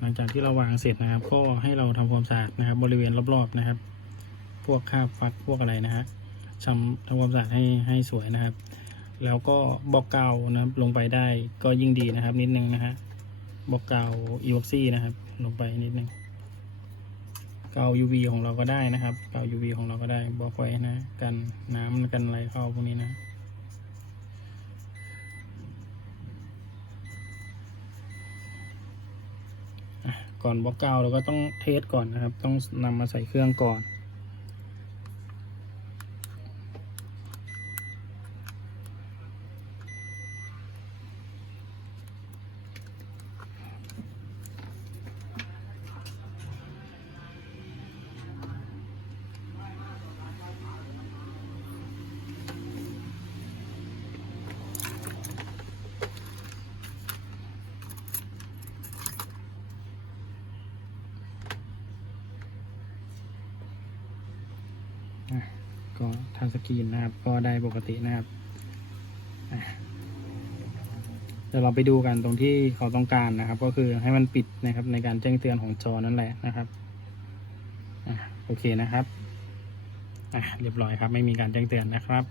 หลังจากที่เราวางเสร็จนะครับ ก็ให้เราทำความสะอาดนะครับ บริเวณรอบๆนะครับ พวกคราบฟักพวกอะไรนะฮะทำทำความสะอาดให้ให้สวยนะครับ แล้วก็บอกเกานะครับลงไปได้ก็ยิ่งดีนะครับ นิดนึงนะฮะบอกเกาอีวอกซี่นะครับ ลงไปนิดนึงเกา UV ของเราก็ได้นะครับเกา UV ของเราก็ได้บอกไว้นะ กันน้ำกันอะไรเข้าพวกนี้นะ อะ ก่อนบล็อกเกาเราก็ต้องเทสก่อนนะครับ ต้องนำมาใส่เครื่องก่อน ก็ทางสกรีนนะครับ ก็ได้ปกตินะครับเดี๋ยวเราไปดูกันตรงที่เขาต้องการนะครับ ก็คือให้มันปิดนะครับในการแจ้งเตือนของจอนั่นแหละนะครับอโอเคนะครับอะเรียบร้อยครับ ไม่มีการแจ้งเตือนนะครับ